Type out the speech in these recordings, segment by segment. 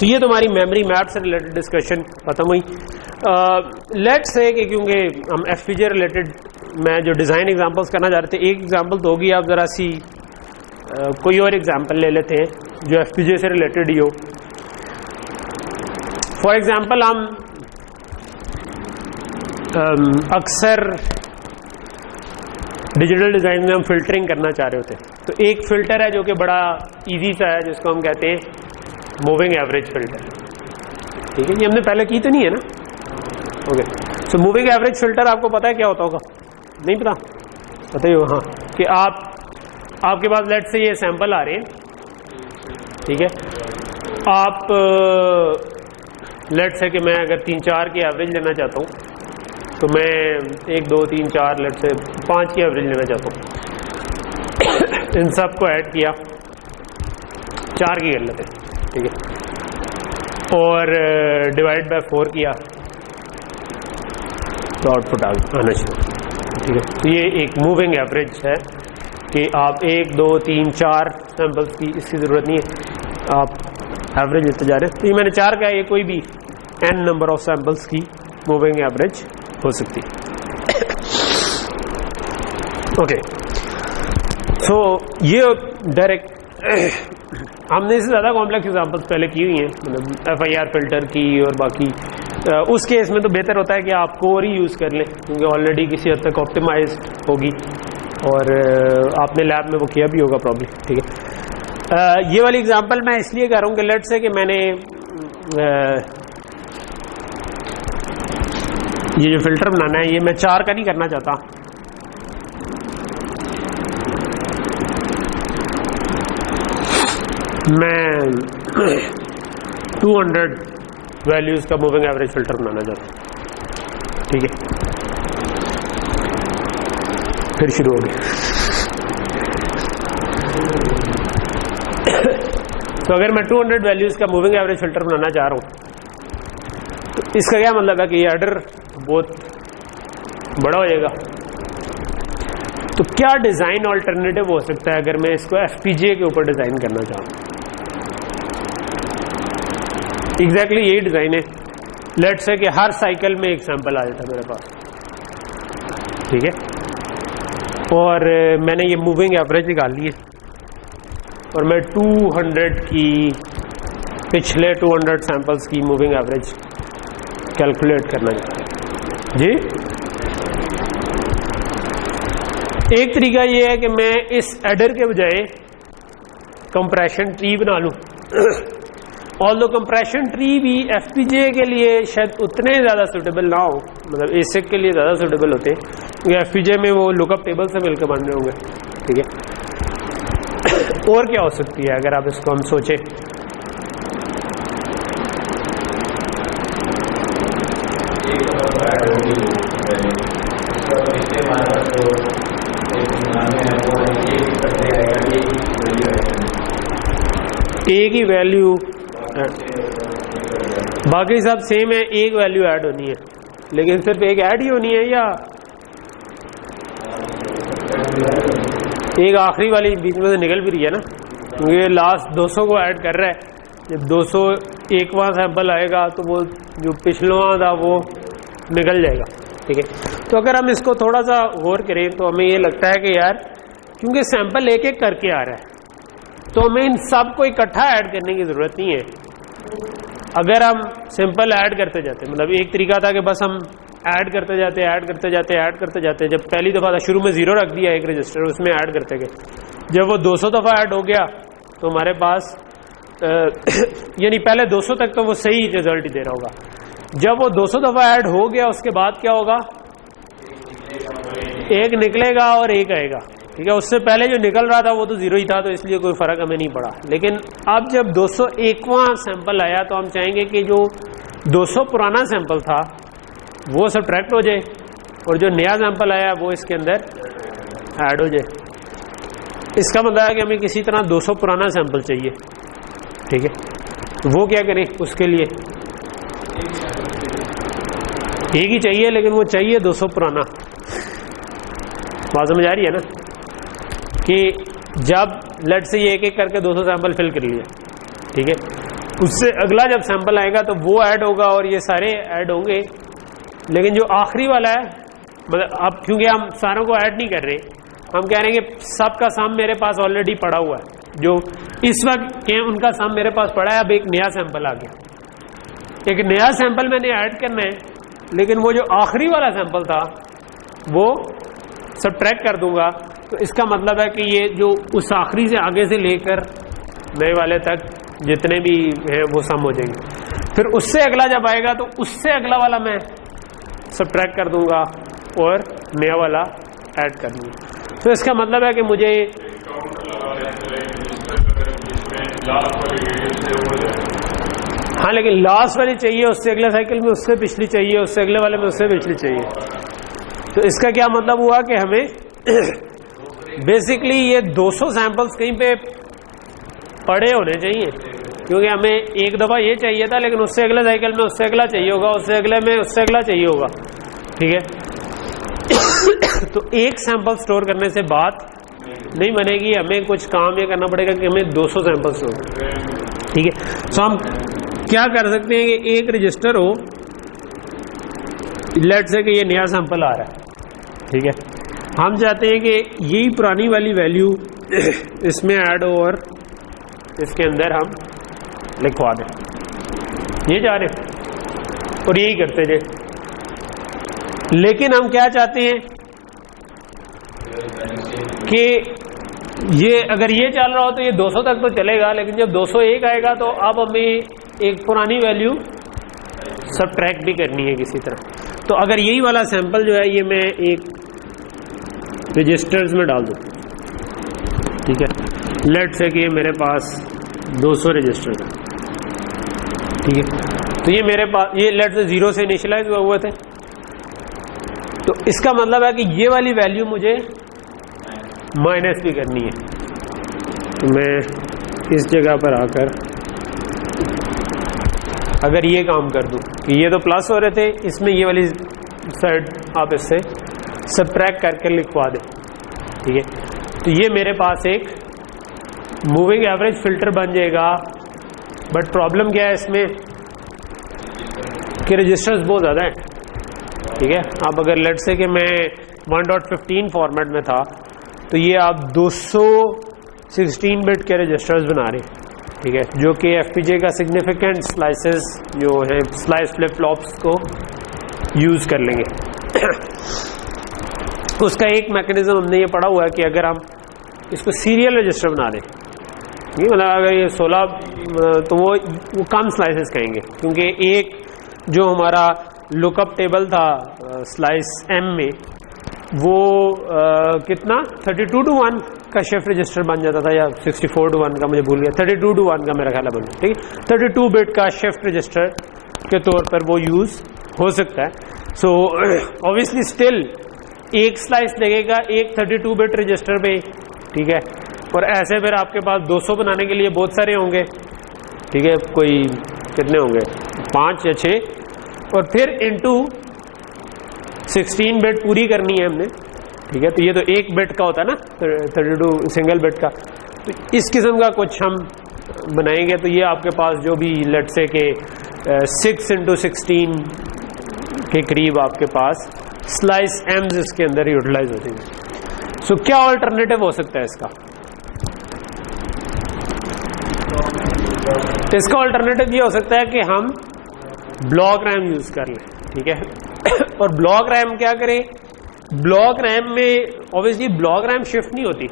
तो ये तुम्हारी मेमोरी मैप से रिलेटेड डिस्कशन खत्म हुई। लेट्स से कि क्योंकि हम एफपीजे रिलेटेड मैं जो डिज़ाइन एग्जांपल्स करना चाह रहे थे, एक एग्जांपल तो होगी, आप ज़रा सी कोई और एग्जांपल ले लेते हैं जो एफपीजे से रिलेटेड ही हो। फॉर एग्जांपल हम अक्सर डिजिटल डिज़ाइन में हम फिल्टरिंग करना चाह रहे होते हैं, तो एक फ़िल्टर है जो कि बड़ा इजी सा है जिसको हम कहते हैं मूविंग एवरेज फिल्टर। ठीक है, ये हमने पहले की तो नहीं है ना? Okay, so moving average filter आपको पता है क्या होता होगा? नहीं पता? पता ही हो, हाँ, कि आपके पास लेट से ये सैंपल आ रहे हैं, ठीक है, आप लेट से कि मैं अगर 3-4 की एवरेज लेना चाहता हूँ तो मैं 1 2 3 4 लेट से 5 की एवरेज लेना चाहता हूँ। इन सब को ऐड किया, 4 की कर लेते हैं, ठीक है, और डिवाइड बाय 4 किया तो आउटपुट आना चाहिए। ठीक है, तो ये एक मूविंग एवरेज है कि आप 1 2 3 4 सैंपल्स की इसकी ज़रूरत नहीं है, आप एवरेज लेते जा रहे हैं। तो ये मैंने 4 कहा, ये कोई भी n नंबर ऑफ सैंपल्स की मूविंग एवरेज हो सकती है। ओके, सो ये डायरेक्ट हमने इससे ज़्यादा कॉम्प्लेक्स एग्जांपल्स पहले की हुई हैं, मतलब एफआईआर फिल्टर की और बाकी। उस केस में तो बेहतर होता है कि आप कोर ही यूज़ कर लें क्योंकि ऑलरेडी किसी हद तक ऑप्टिमाइज्ड होगी और आपने लैब में वो किया भी होगा प्रॉब्लम। ठीक है, ये वाली एग्जांपल मैं इसलिए कर रहा हूँ कि लेट से कि मैंने ये जो फिल्टर बनाना है ये मैं 4 का नहीं करना चाहता, मैं 200 वैल्यूज का मूविंग एवरेज फिल्टर बनाना चाहता हूँ। ठीक है, फिर शुरू हो गया। तो अगर मैं 200 वैल्यूज का मूविंग एवरेज फिल्टर बनाना चाह रहा हूँ तो इसका क्या मतलब है कि ये एडर बहुत बड़ा हो जाएगा। तो क्या डिज़ाइन ऑल्टरनेटिव हो सकता है अगर मैं इसको एफपीजीए के ऊपर डिज़ाइन करना चाहूँ? एग्जैक्टली यही डिज़ाइन है। लेट्स से कि हर साइकिल में एक सैंपल आ जाता है मेरे पास, ठीक है, और मैंने ये मूविंग एवरेज निकाल ली है और मैं 200 की पिछले 200 सैंपल्स की मूविंग एवरेज कैलकुलेट करना चाहता हूँ। जी, एक तरीका ये है कि मैं इस एडर के बजाय कंप्रेशन ट्री बना लूँ। ऑल्दो कंप्रेशन ट्री भी एफपीजे के लिए शायद उतने ज़्यादा सूटेबल ना हो, मतलब एसिक के लिए ज़्यादा सूटेबल होते हैं क्योंकि एफपीजे में वो लुकअप टेबल से मिलकर बन रहे होंगे। ठीक है, और क्या हो सकती है अगर आप इसको हम सोचें? एक ही वैल्यू, बाकी सब सेम है, एक वैल्यू ऐड होनी है, लेकिन सिर्फ एक ऐड ही होनी है या एक आखिरी वाली बीच में से निकल भी रही है ना, क्योंकि लास्ट 200 को ऐड कर रहा है। जब 201वां सैंपल आएगा तो वो जो पिछलवा था वो निकल जाएगा। ठीक है, तो अगर हम इसको थोड़ा सा गौर करें तो हमें ये लगता है कि यार क्योंकि सैंपल एक एक करके आ रहा है तो हमें इन सब को इकट्ठा ऐड करने की ज़रूरत नहीं है। अगर हम सिंपल ऐड करते जाते, मतलब एक तरीका था कि बस हम ऐड करते जाते ऐड करते जाते ऐड करते जाते, जब पहली दफ़ा था शुरू में 0 रख दिया एक रजिस्टर, उसमें ऐड करते गए, जब वो 200 दफ़ा ऐड हो गया तो हमारे पास यानी पहले 200 तक तो वो सही रिजल्ट ही दे रहा होगा, जब वो 200 दफ़ा ऐड हो गया उसके बाद क्या होगा? एक निकलेगा और एक आएगा। ठीक है, उससे पहले जो निकल रहा था वो तो 0 ही था, तो इसलिए कोई फर्क हमें नहीं पड़ा। लेकिन अब जब 201वां सैंपल आया तो हम चाहेंगे कि जो 200 पुराना सैंपल था वो सब्ट्रैक्ट हो जाए और जो नया सैंपल आया वो इसके अंदर ऐड हो जाए। इसका मतलब है कि हमें किसी तरह 200 पुराना सैंपल चाहिए। ठीक है, तो वो क्या करें? उसके लिए एक ही चाहिए, लेकिन वो चाहिए 200 पुराना। बात समझ आ रही है ना कि जब लेट से ये एक एक करके 200 सैंपल फिल कर लिया, ठीक है, उससे अगला जब सैंपल आएगा तो वो ऐड होगा और ये सारे ऐड होंगे। लेकिन जो आखिरी वाला है, मतलब अब क्योंकि हम सारों को ऐड नहीं कर रहे, हम कह रहे हैं कि सबका सम मेरे पास ऑलरेडी पड़ा हुआ है, जो इस वक्त के उनका सम मेरे पास पड़ा है। अब एक नया सैंपल आ गया, एक नया सैंपल मैंने ऐड करना है, लेकिन वो जो आखिरी वाला सैंपल था वो सबट्रैक्ट कर दूंगा। तो इसका मतलब है कि ये जो उस आखिरी से आगे से लेकर नए वाले तक जितने भी हैं वो सम हो जाएंगे। फिर उससे अगला जब आएगा तो उससे अगला वाला मैं सबट्रैक्ट कर दूंगा और नया वाला ऐड कर दूंगा। तो इसका मतलब है कि मुझे हाँ, लेकिन लास्ट वाली चाहिए, उससे अगले साइकिल में उससे पिछली चाहिए, उससे अगले वाले में उससे पिछली चाहिए। तो इसका क्या मतलब हुआ कि हमें बेसिकली ये 200 सैंपल्स कहीं पे पड़े होने चाहिए, क्योंकि हमें एक दफा ये चाहिए था, लेकिन उससे अगले साइकिल में उससे अगला चाहिए होगा, उससे अगले में उससे अगला चाहिए होगा। ठीक है। तो एक सैंपल स्टोर करने से बात नहीं बनेगी, हमें कुछ काम ये करना पड़ेगा कि हमें 200 सैंपल स्टोर। ठीक है। तो हम क्या कर सकते हैं कि एक रजिस्टर हो, लेट्स से कि ये नया सैंपल आ रहा है। ठीक है, हम चाहते हैं कि यही पुरानी वाली वैल्यू इसमें ऐड हो और इसके अंदर हम लिखवा दें, ये जा रहे और यही करते थे। लेकिन हम क्या चाहते हैं कि ये अगर ये चल रहा हो तो ये 200 तक तो चलेगा, लेकिन जब 201 आएगा तो अब हमें एक पुरानी वैल्यू सबट्रैक्ट भी करनी है किसी तरह। तो अगर यही वाला सैंपल जो है ये मैं एक रजिस्टर्स में डाल दूँ, ठीक है, लेट से कि ये मेरे पास 200 रजिस्टर है। ठीक है, तो ये मेरे पास ये लेट से 0 से इनिशियलाइज हुए थे। तो इसका मतलब है कि ये वाली वैल्यू मुझे माइनस भी करनी है। तो मैं इस जगह पर आकर अगर ये काम कर दूं कि ये तो प्लस हो रहे थे, इसमें ये वाली साइड आप इससे सबट्रैक्ट करके लिखवा दें। ठीक है, तो ये मेरे पास एक मूविंग एवरेज फिल्टर बन जाएगा। बट प्रॉब्लम क्या है इसमें कि रजिस्टर्स बहुत ज़्यादा है। ठीक है, अब अगर लेट से कि मैं 1.15 फॉर्मेट में था तो ये आप 216 बिट के रजिस्टर्स बना रहे हैं। ठीक है, जो कि एफपीजे का सिग्निफिकेंट स्लाइसेस जो है स्लाइस फ्लिप फ्लॉप्स को यूज़ कर लेंगे। उसका एक मैकेनिज्म हमने ये पढ़ा हुआ है कि अगर हम इसको सीरियल रजिस्टर बना दें, मतलब अगर ये 16 तो वो कम स्लाइसेस कहेंगे, क्योंकि एक जो हमारा लुकअप टेबल था स्लाइस एम में वो कितना 32:1 का शिफ्ट रजिस्टर बन जाता था, या 64:1 का, मुझे भूल गया, 32:1 का मेरा ख्याल है बन। ठीक है, 32 बिट का शिफ्ट रजिस्टर के तौर पर वो यूज हो सकता है। सो ऑब्वियसली स्टिल एक स्लाइस लगेगा एक 32 बिट रजिस्टर पे। ठीक है, और ऐसे फिर आपके पास 200 बनाने के लिए बहुत सारे होंगे। ठीक है, कोई कितने होंगे, 5 या 6, और फिर इनटू 16 बिट पूरी करनी है हमने। ठीक है, तो ये तो एक बिट का होता है ना, 32 सिंगल बिट का। तो इस किस्म का कुछ हम बनाएंगे तो ये आपके पास जो भी लेट से के 6 × 16 के करीब आपके पास स्लाइस एम्स इसके अंदर यूटिलाइज होती है। सो क्या ऑल्टरनेटिव हो सकता है इसका? इसका ऑल्टरनेटिव ये हो सकता है कि हम ब्लॉक रैम यूज कर लें। ठीक है, और ब्लॉक रैम क्या करें, ब्लॉक रैम में ऑब्वियसली ब्लॉक रैम शिफ्ट नहीं होती।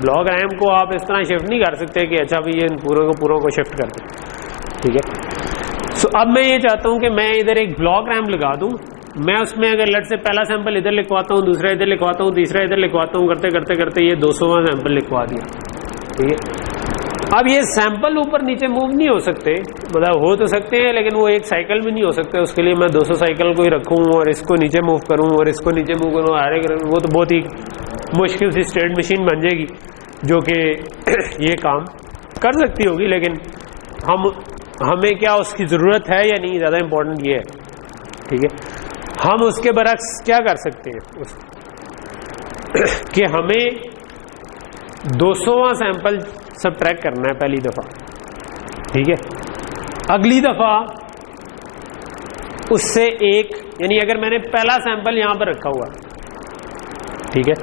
ब्लॉक रैम को आप इस तरह शिफ्ट नहीं कर सकते कि अच्छा भी ये पूरों को शिफ्ट कर दें। ठीक है, सो अब मैं ये चाहता हूं कि मैं इधर एक ब्लॉक रैम लगा दूं। मैं उसमें अगर लेट से पहला सैंपल इधर लिखवाता हूं, दूसरा इधर लिखवाता हूं, तीसरा इधर लिखवाता हूं, करते करते करते ये 200वां सैंपल लिखवा दिया। ठीक है, अब ये सैंपल ऊपर नीचे मूव नहीं हो सकते, मतलब हो तो सकते हैं लेकिन वो एक साइकिल में नहीं हो सकते। उसके लिए मैं 200 साइकिल को ही रखूं और इसको नीचे मूव करूं और इसको नीचे मूव करूं, आगे करूं, वो तो बहुत ही मुश्किल सी स्टेट मशीन बन जाएगी जो कि ये काम कर सकती होगी। लेकिन हमें क्या उसकी ज़रूरत है या नहीं, ज़्यादा इंपॉर्टेंट ये है। ठीक है, हम उसके बरक्स क्या कर सकते हैं कि हमें 200वां सैंपल सबट्रैक्ट करना है पहली दफ़ा। ठीक है। अगली दफा उससे एक, यानी अगर मैंने पहला सैंपल यहां पर रखा हुआ, ठीक है,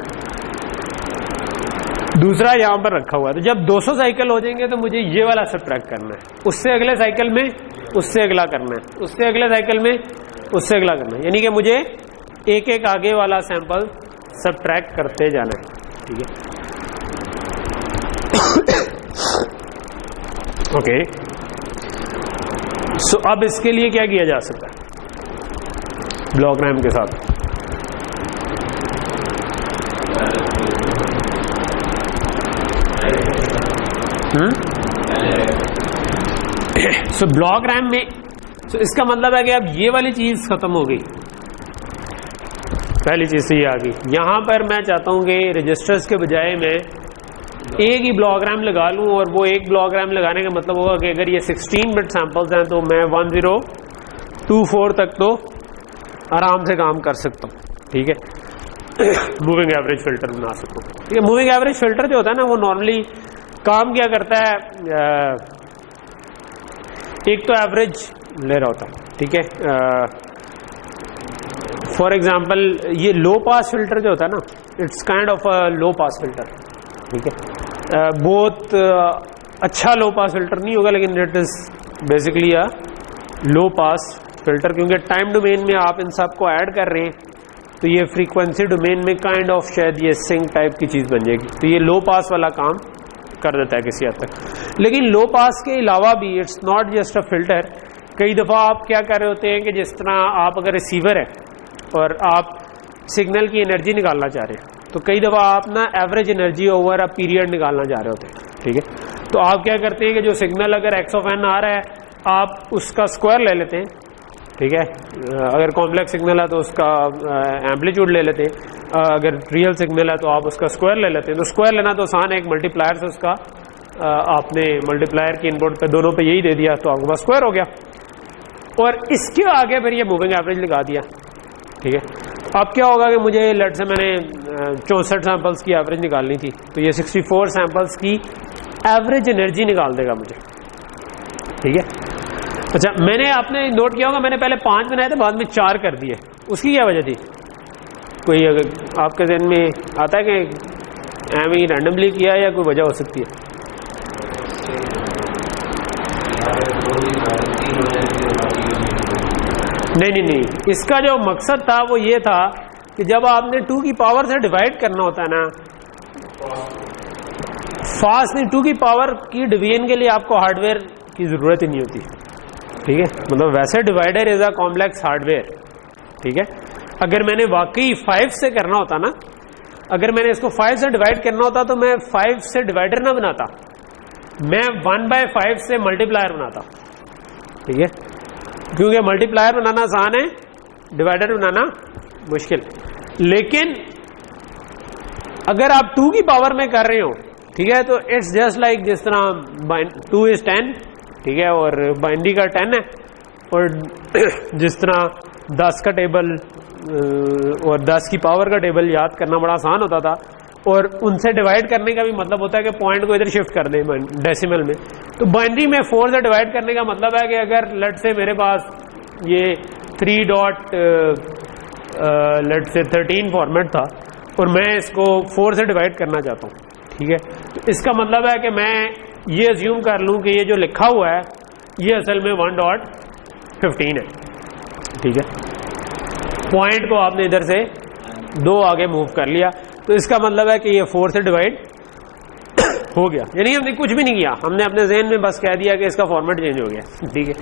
दूसरा यहां पर रखा हुआ, तो जब 200 साइकिल हो जाएंगे तो मुझे ये वाला सब्ट्रैक्ट करना है, उससे अगले साइकिल में उससे अगला करना है, उससे अगले साइकिल में उससे अगला करना है, यानी कि मुझे एक एक आगे वाला सैंपल सब्ट्रैक्ट करते जाना है, ठीक है। ओके, सो अब इसके लिए क्या किया जा सकता है ब्लॉक डायग्राम के साथ? सो ब्लॉक डायग्राम में, सो इसका मतलब है कि अब ये वाली चीज खत्म हो गई, पहली चीज तो ये आ गई। यहां पर मैं चाहता हूं कि रजिस्टर्स के बजाय मैं एक ही ब्लॉक डायग्राम लगा लूं, और वो एक ब्लॉक डायग्राम लगाने का मतलब होगा कि अगर ये 16 बिट सैंपल्स हैं तो मैं 1024 तक तो आराम से काम कर सकता हूं, ठीक है। मूविंग एवरेज फिल्टर बना सकता हूं, ठीक है। मूविंग एवरेज फिल्टर जो होता है ना, वो नॉर्मली काम क्या करता है, एक तो एवरेज ले रहा होता है, ठीक है। फॉर एग्जाम्पल ये लो पास फिल्टर जो होता है ना, it's kind of a low pass filter, ठीक है। बहुत अच्छा लो पास फिल्टर नहीं होगा, लेकिन it is basically a low pass filter, क्योंकि टाइम डोमेन में आप इन सब को ऐड कर रहे हैं, तो ये फ्रीक्वेंसी डोमेन में काइंड ऑफ शायद ये सिंक टाइप की चीज बन जाएगी, तो ये लो पास वाला काम कर देता है किसी हद तक। लेकिन लो पास के अलावा भी it's not just a filter. कई दफा आप क्या कर रहे होते हैं कि जिस तरह आप अगर रिसीवर है और आप सिग्नल की एनर्जी निकालना चाह रहे हैं, तो कई दफा आप ना average energy over a period निकालना चाह रहे होते हैं, ठीक है। तो आप क्या करते हैं कि जो सिग्नल अगर एक्स ऑफ एन आ रहा है, आप उसका स्क्वायर ले लेते हैं, ठीक है। अगर कॉम्प्लेक्स सिग्नल है तो उसका एम्पलीट्यूड ले लेते हैं, अगर रियल सिग्नल है तो आप उसका स्क्वायर ले लेते हैं। तो स्क्वायर लेना तो आसान है, एक मल्टीप्लायर से उसका आपने मल्टीप्लायर की इनपुट पे दोनों पे यही दे दिया तो आपके पास स्क्वायर हो गया, और इसके आगे फिर ये मूविंग एवरेज लगा दिया, ठीक है। अब क्या होगा कि मुझे लेट से मैंने 64 सैंपल्स की एवरेज निकालनी थी, तो ये 64 सैंपल्स की एवरेज एनर्जी निकाल देगा मुझे, ठीक है। अच्छा, मैंने आपने नोट किया होगा मैंने पहले 5 बनाए थे, बाद में 4 कर दिए, उसकी क्या वजह थी? कोई अगर आपके ज़हन में आता है कि एम ही रैंडमली किया या कोई वजह हो सकती है? नहीं, इसका जो मकसद था वो ये था कि जब आपने 2 की पावर से डिवाइड करना होता है ना, फास्ट नहीं, 2 की पावर की डिवीजन के लिए आपको हार्डवेयर की जरूरत ही नहीं होती, ठीक है। मतलब वैसे divider is a complex hardware, ठीक है। अगर मैंने वाकई 5 से करना होता ना, अगर मैंने इसको 5 से डिवाइड करना होता तो मैं 5 से डिवाइडर ना बनाता, मैं 1/5 से मल्टीप्लायर बनाता, ठीक है। क्योंकि मल्टीप्लायर बनाना आसान है, डिवाइडर बनाना मुश्किल। लेकिन अगर आप 2 की पावर में कर रहे हो, ठीक है, तो इट्स जस्ट लाइक जिस तरह 2 is 10, ठीक है, और बाइनरी का 10 है, और जिस तरह 10 का टेबल और 10 की पावर का टेबल याद करना बड़ा आसान होता था, और उनसे डिवाइड करने का भी मतलब होता है कि पॉइंट को इधर शिफ्ट कर दें डेसिमल में। तो बाइनरी में 4 से डिवाइड करने का मतलब है कि अगर लेट से मेरे पास ये 3.13 फॉर्मेट था और मैं इसको 4 से डिवाइड करना चाहता हूँ, ठीक है, तो इसका मतलब है कि मैं ये अज्यूम कर लूँ कि ये जो लिखा हुआ है ये असल में 1.15 है, ठीक है। पॉइंट को आपने इधर से 2 आगे मूव कर लिया, तो इसका मतलब है कि ये 4 से डिवाइड हो गया, यानी हमने कुछ भी नहीं किया, हमने अपने ज़हन में बस कह दिया कि इसका फॉर्मेट चेंज हो गया, ठीक है।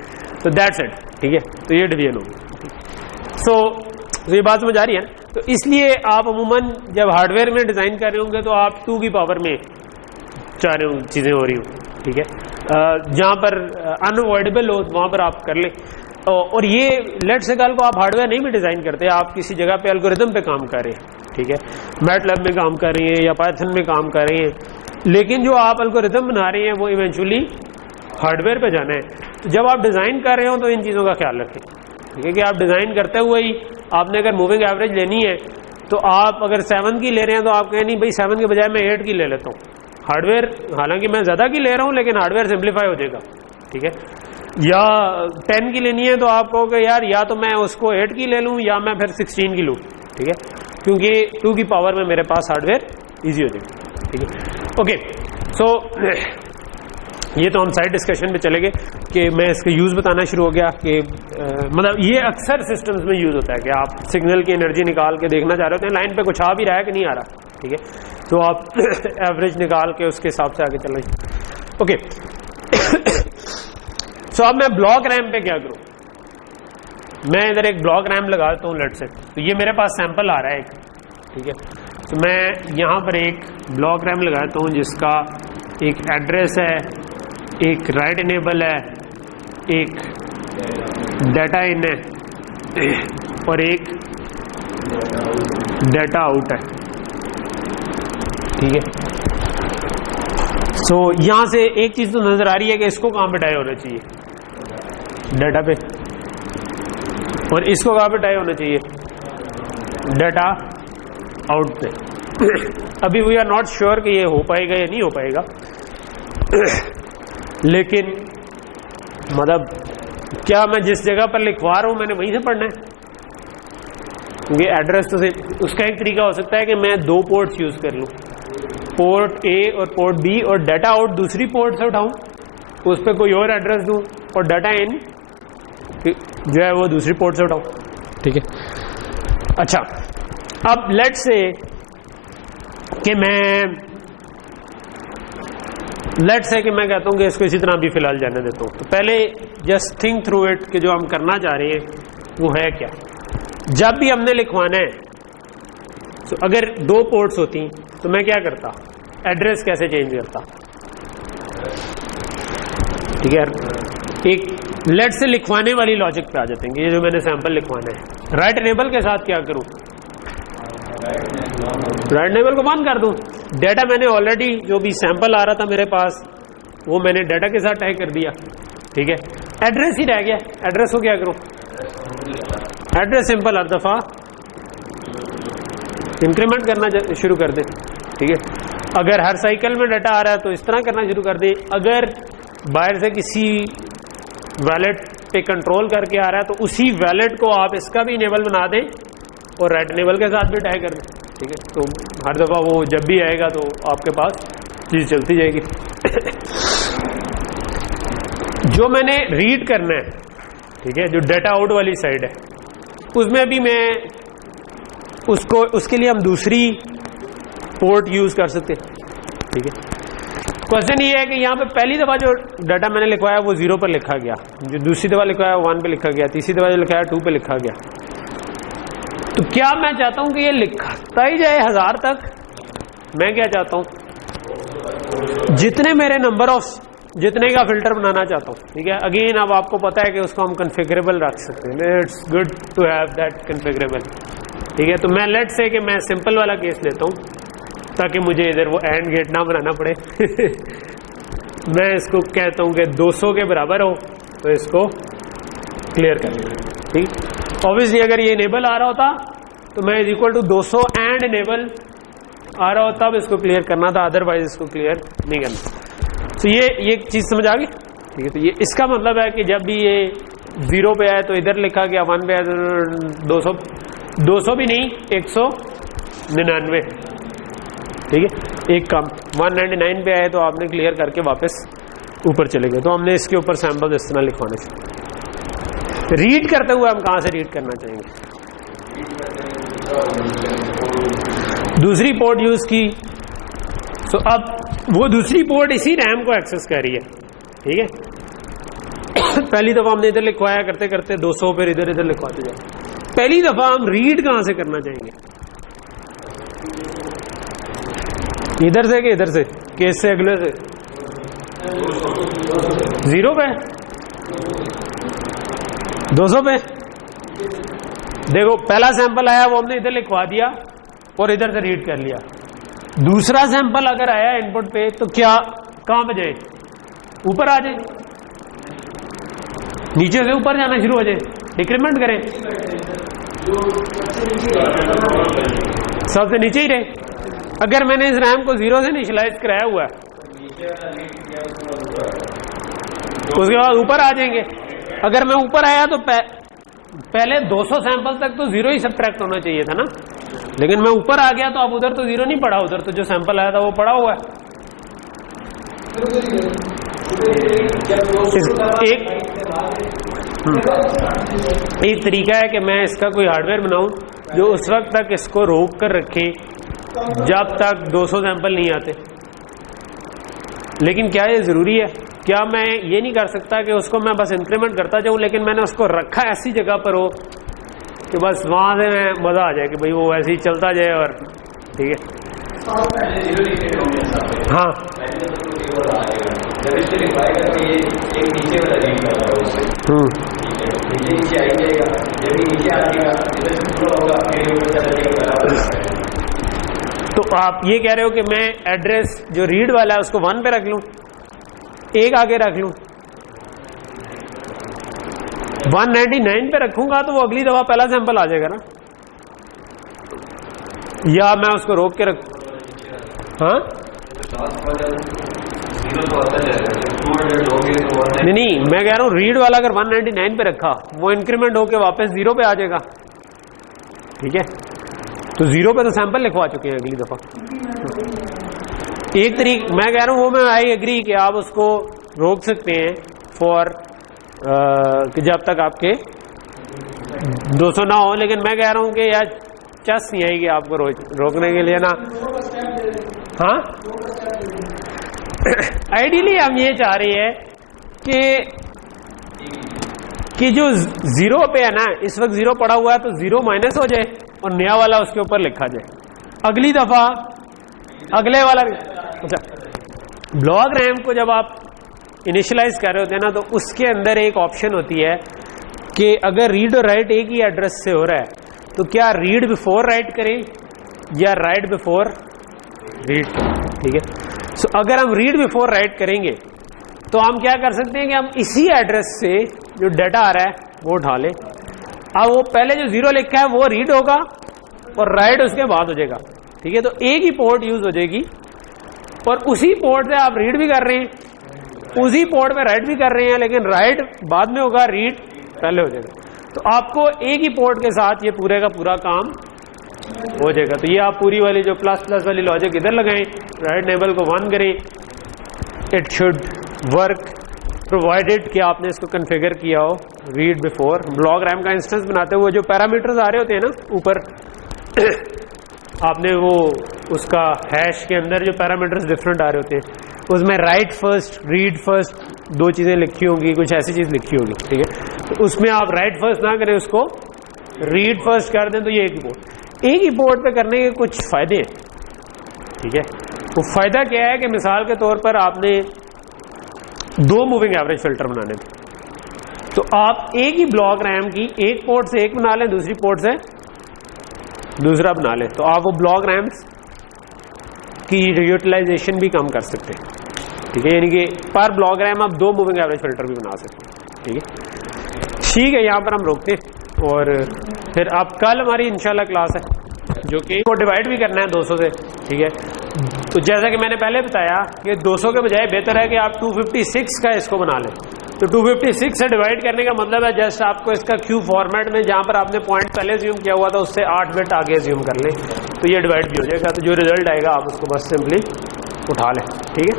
तो दैट्स इट, ठीक है। तो ये डिवीजन हो गया। सो ये बात समझ आ रही है ना? तो इसलिए आप अमूमन जब हार्डवेयर में डिज़ाइन कर रहे होंगे तो आप 2 की पावर में चाह रहे हो चीज़ें हो रही हो, ठीक है। जहाँ पर अनअवॉइडेबल हो वहाँ पर आप कर लें। और ये लेट से कल को आप हार्डवेयर नहीं भी डिज़ाइन करते, आप किसी जगह पे एल्गोरिदम पे काम कर रहे हैं, ठीक है, मैटलैब में काम कर रही हैं या पाइथन में काम कर रही हैं, लेकिन जो आप एल्गोरिदम बना रहे हैं वो इवेंचुअली हार्डवेयर पे जाना है। तो जब आप डिज़ाइन कर रहे हो तो इन चीज़ों का ख्याल रखें, ठीक है, कि आप डिज़ाइन करते हुए ही आपने अगर मूविंग एवरेज लेनी है तो आप अगर 7 की ले रहे हैं तो आप कहें नहीं भाई 7 के बजाय मैं 8 की ले लेता हूँ। हार्डवेयर हालांकि मैं ज़्यादा की ले रहा हूँ लेकिन हार्डवेयर सिंप्लीफाई हो जाएगा, ठीक है। या 10 की लेनी है तो आप कहोगे यार या तो मैं उसको 8 की ले लूं या मैं फिर 16 की लूं, ठीक है, क्योंकि 2 की पावर में मेरे पास हार्डवेयर इजी हो जाएगी, ठीक है। ओके, सो ये तो हम साइड डिस्कशन में चले गए कि मैं इसका यूज बताना शुरू हो गया कि मतलब ये अक्सर सिस्टम्स में यूज होता है कि आप सिग्नल की एनर्जी निकाल के देखना चाह रहे होते हैं लाइन पे कुछ आ भी रहा है कि नहीं आ रहा, ठीक है, तो आप एवरेज निकाल के उसके हिसाब से आगे चलें। ओके, सो अब मैं ब्लॉक रैम पे क्या करूं, मैं इधर एक ब्लॉक रैम लगाता हूं लेट से, तो ये मेरे पास सैंपल आ रहा है एक, ठीक है, तो मैं यहां पर एक ब्लॉक रैम लगाता हूं जिसका एक एड्रेस है, एक राइट इनेबल है, एक डाटा इन है और एक डाटा आउट है, ठीक है। सो यहां से एक चीज तो नजर आ रही है कि इसको कहां पे टाई होना चाहिए, डाटा पे, और इसको कहां पे टाई होना चाहिए, डाटा आउट पे। अभी वी आर नॉट श्योर कि ये हो पाएगा या नहीं हो पाएगा, लेकिन मतलब क्या मैं जिस जगह पर लिखवा रहा हूं मैंने वहीं से पढ़ना है, क्योंकि एड्रेस तो से उसका एक तरीका हो सकता है कि मैं 2 पोर्ट्स यूज कर लूं, पोर्ट ए और पोर्ट बी, और डाटा आउट दूसरी पोर्ट से उठाऊं, उस पर कोई और एड्रेस दूं, और डाटा इन जो है वो दूसरी पोर्ट से उठाऊं, ठीक है। अच्छा, अब लेट से कि मैं कहता हूं कि इसको इसी तरह भी फिलहाल जाने देता हूं, तो पहले जस्ट थिंक थ्रू इट कि जो हम करना चाह रहे हैं वो है क्या। जब भी हमने लिखवाना है तो अगर 2 पोर्ट्स होती तो मैं क्या करता, एड्रेस कैसे चेंज करता, ठीक है। एक लेट से लिखवाने वाली लॉजिक पे आ जाते हैं, ये जो मैंने सैंपल लिखवाना है, राइट इनेबल के साथ क्या करूं, राइट इनेबल को बंद कर दूं, डाटा मैंने ऑलरेडी जो भी सैंपल आ रहा था मेरे पास वो मैंने डाटा के साथ टाइप कर दिया, ठीक है। एड्रेस ही रह गया, एड्रेस को क्या करूं, एड्रेस सिंपल हर दफा इंक्रीमेंट करना शुरू कर दे, ठीक है। अगर हर साइकिल में डाटा आ रहा है तो इस तरह करना शुरू कर दे, अगर बाहर से किसी वैलेट पे कंट्रोल करके आ रहा है तो उसी वैलेट को आप इसका भी इनेबल बना दें और राइट इनेबल के साथ भी टाइप कर दें, ठीक है। तो हर दफा वो जब भी आएगा तो आपके पास चीज चलती जाएगी। जो मैंने रीड करना है, ठीक है, जो डाटा आउट वाली साइड है, उसमें भी मैं उसके लिए हम दूसरी पोर्ट यूज कर सकते हैं, ठीक है। क्वेश्चन ये है कि यहाँ पे पहली दफा जो डाटा मैंने लिखवाया वो 0 पर लिखा गया, जो दूसरी दफा लिखवाया 1 पे लिखा गया, तीसरी दफा जो लिखाया 2 पे लिखा गया, तो क्या मैं चाहता हूं कि ये लिखता ही जाए 1000 तक, मैं क्या चाहता हूं जितने मेरे नंबर ऑफ जितने का फिल्टर बनाना चाहता हूं, ठीक है। अगेन अब आपको पता है कि उसको हम कन्फिगरेबल रख सकते हैं, it's good to have that configurable, ठीक है। तो मैं लेट से कि मैं सिंपल वाला केस लेता हूं ताकि मुझे इधर वो एंड गेट ना बनाना पड़े। मैं इसको कहता हूं कि 200 के बराबर हो तो इसको क्लियर कर, ठीक। ऑब्वियसली अगर ये इनेबल आ रहा होता तो मैं is equal to 200 and enable आ रहा होता, तब इसको क्लियर करना था, अदरवाइज इसको क्लियर नहीं करना। तो ये चीज समझ आ गई, ठीक है। तो ये इसका मतलब है कि जब भी ये 0 पे आए तो इधर लिखा गया, 1 पे आए तो 200 भी नहीं 199, ठीक है। एक कम 199 पे आए तो आपने क्लियर करके वापस ऊपर चले गए। तो हमने इसके ऊपर सैंपल इस तरह लिखवाने चाहिए। रीड करते हुए हम कहां से रीड करना चाहेंगे, दूसरी पोर्ट यूज की, तो अब वो दूसरी पोर्ट इसी रैम को एक्सेस कर रही है, ठीक है। पहली दफा हमने इधर लिखवाया करते करते 200 फिर इधर इधर लिखवाते जाए। पहली दफा हम रीड कहां से करना चाहेंगे, इधर से कि इधर से, केस से अगले से, 0 पे 200 पे। देखो पहला सैंपल आया वो हमने इधर लिखवा दिया और इधर से रीड कर लिया। दूसरा सैंपल अगर आया इनपुट पे तो क्या कहां पे जाए, ऊपर आ जाए, नीचे से ऊपर जाना शुरू हो जाए, डिक्रीमेंट करें, सबसे नीचे ही रहे। अगर मैंने इस रैम को 0 से इनिशियलाइज कराया हुआ है उसके बाद ऊपर आ जाएंगे। अगर मैं ऊपर आया तो पहले 200 सैंपल तक तो जीरो ही सब्ट्रैक्ट होना चाहिए था ना, लेकिन मैं ऊपर आ गया तो अब उधर तो जीरो नहीं पड़ा, उधर तो जो सैंपल आया था वो पड़ा हुआ है। एक तरीका है कि मैं इसका कोई हार्डवेयर बनाऊं जो उस वक्त तक इसको रोक कर रखे जब तक 200 सैंपल नहीं आते। लेकिन क्या ये जरूरी है? क्या मैं ये नहीं कर सकता कि उसको मैं बस इंक्रीमेंट करता जाऊं, लेकिन मैंने उसको रखा ऐसी जगह पर हो कि बस वहां से मैं मजा आ जाए कि भाई वो ऐसे ही चलता जाए और ठीक है। हाँ तो आप ये कह रहे हो कि मैं एड्रेस जो रीड वाला है उसको 1 पे रख लूं, एक आगे रख लूं, 199 पे रखूंगा तो वो अगली दफा पहला सैंपल आ जाएगा ना, या मैं उसको रोक के रख। हाँ नहीं, मैं कह रहा हूं रीड वाला अगर 199 पे रखा वो इंक्रीमेंट होके वापस 0 पे आ जाएगा, ठीक है। तो 0 पे तो सैंपल लिखवा चुके हैं अगली दफा। एक तरीक मैं कह रहा हूं वो मैं आई एग्री कि आप उसको रोक सकते हैं फॉर कि जब तक आपके 200 ना हो, लेकिन मैं कह रहा हूं कि यार चस नहीं आएगी आपको रोकने के लिए ना। हाँ आइडियली हम ये चाह रहे हैं कि जो 0 पे है ना, इस वक्त 0 पड़ा हुआ है तो 0 माइनस हो जाए और नया वाला उसके ऊपर लिखा जाए, अगली दफा अगले वाला। अच्छा, ब्लॉक रैम को जब आप इनिशियलाइज कर रहे होते हैं ना तो उसके अंदर एक ऑप्शन होती है कि अगर रीड और राइट एक ही एड्रेस से हो रहा है तो क्या रीड बिफोर राइट करें या राइट बिफोर रीड, ठीक है। सो अगर हम रीड बिफोर राइट करेंगे तो हम क्या कर सकते हैं कि हम इसी एड्रेस से जो डाटा आ रहा है वो उठा लें। अब वो पहले जो 0 लिखा है वो रीड होगा और राइट उसके बाद हो जाएगा, ठीक है। तो एक ही पोर्ट यूज हो जाएगी और उसी पोर्ट से आप रीड भी कर रहे हैं, उसी पोर्ट में राइट भी कर रहे हैं, लेकिन राइट बाद में होगा, रीड पहले हो जाएगा। तो आपको एक ही पोर्ट के साथ ये पूरे का पूरा काम हो जाएगा। तो ये आप पूरी वाली जो प्लस प्लस वाली लॉजिक इधर लगाएं, राइट नेबल को 1 करें, इट शुड वर्क प्रोवाइडेड कि आपने इसको कॉन्फ़िगर किया हो रीड बिफोर। ब्लॉक रैम का इंस्टेंस बनाते हुए जो पैरामीटर्स आ रहे होते हैं ना ऊपर आपने वो उसका हैश के अंदर जो पैरामीटर्स डिफरेंट आ रहे होते हैं उसमें राइट फर्स्ट रीड फर्स्ट 2 चीजें लिखी होंगी, कुछ ऐसी चीज लिखी होगी, ठीक है। तो उसमें आप राइट फर्स्ट ना करें, उसको रीड फर्स्ट कर दें। तो ये एक ही पोर्ट पे करने के कुछ फायदे हैं, ठीक है। वो फायदा क्या है कि मिसाल के तौर पर आपने 2 मूविंग एवरेज फिल्टर बनाने थे तो आप एक ही ब्लॉक रैम की एक पोर्ट से एक बना लें, दूसरी पोर्ट से दूसरा बना लें, तो आप वो ब्लॉक रैम्स की यूटिलाइजेशन भी कम कर सकते हैं, ठीक है। यानी कि पर ब्लॉक रैम आप 2 मूविंग एवरेज फिल्टर भी बना सकते हैं, ठीक है। ठीक है, यहाँ पर हम रोकते हैं और फिर अब कल हमारी इंशाल्लाह क्लास है जो कि को डिवाइड भी करना है 200 से, ठीक है। तो जैसा कि मैंने पहले बताया कि 200 के बजाय बेहतर है कि आप 256 का इसको बना लें। तो 256 से डिवाइड करने का मतलब है जस्ट आपको इसका क्यू फॉर्मेट में जहां पर आपने पॉइंट पहले ज्यूम किया हुआ था उससे 8 बिट आगे ज्यूम कर लें, तो ये डिवाइड भी हो जाएगा। तो जो रिजल्ट आएगा आप उसको बस सिंपली उठा लें, ठीक है।